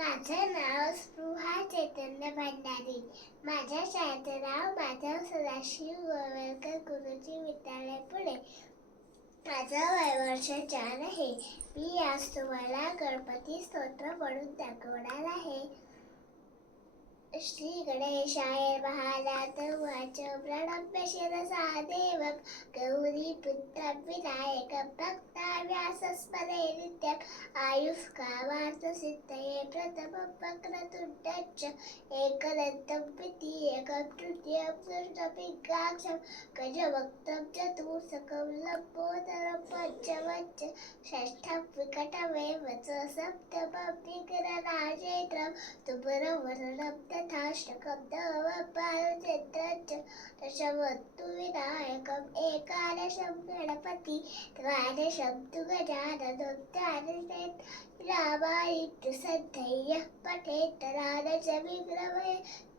माझं नाव स्पृहा चैतन्य भंडारी. माझ्या शाळेचं नाव माधव सदाशिव गोवेलकर गुरुजी विद्यालय पुणे. माझं वय वर्ष चार आहे. मी आज तुम्हाला गणपती स्तोत्र म्हणून दाखवणार आहे. श्री गणेशाय महानाथ वाच प्रणम्य शिरसा देव गौरी पुत्र विनायक भक्त व्यासस्मरे नित्यम् आयुष्कामार्थ सिद्धये प्रथमं वक्रतुण्डश्च एकदन्तं द्वितीयकं तृतीयं कृष्णपिङ्गाक्षं लम्बोदरं च षष्ठं विकटमेव च सप्तमं तथाष्टकं नवं दशवत्तुविनायकम् एकादशं गणपति द्वादशं तु गजाननं द्वादशं पठेत् राजविग्रहे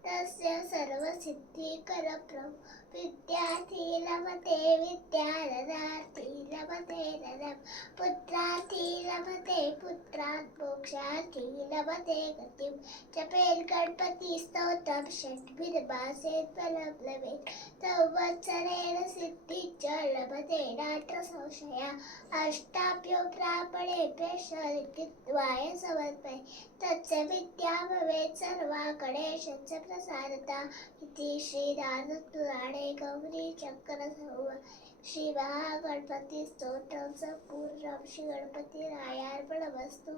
तस्य सर्वसिद्धिकरप्रभु विद्यार्थी लभते विद्यारदार्थी लभते रदं पुत्रार्थी लभते पुत्रात् मोक्षार्थी लभते गतिं जपेत् गणपती स्तोत्रं षट्भिर्मासेत् फलं लभेत् संवत्सरेण सिद्धिश्च लभते नात्र संशया अष्टाभ्यो ब्राह्मणेभ्यः कृत्वाय समर्पये. तस्य विद्या भवेत् सर्वा गणेशस्य प्रसादता इति श्रीराजपुराणे गौरीचक्रसंव श्री महागणपती स्तोत्रं संपूर्णं श्री गणपती रायार्पणमस्तु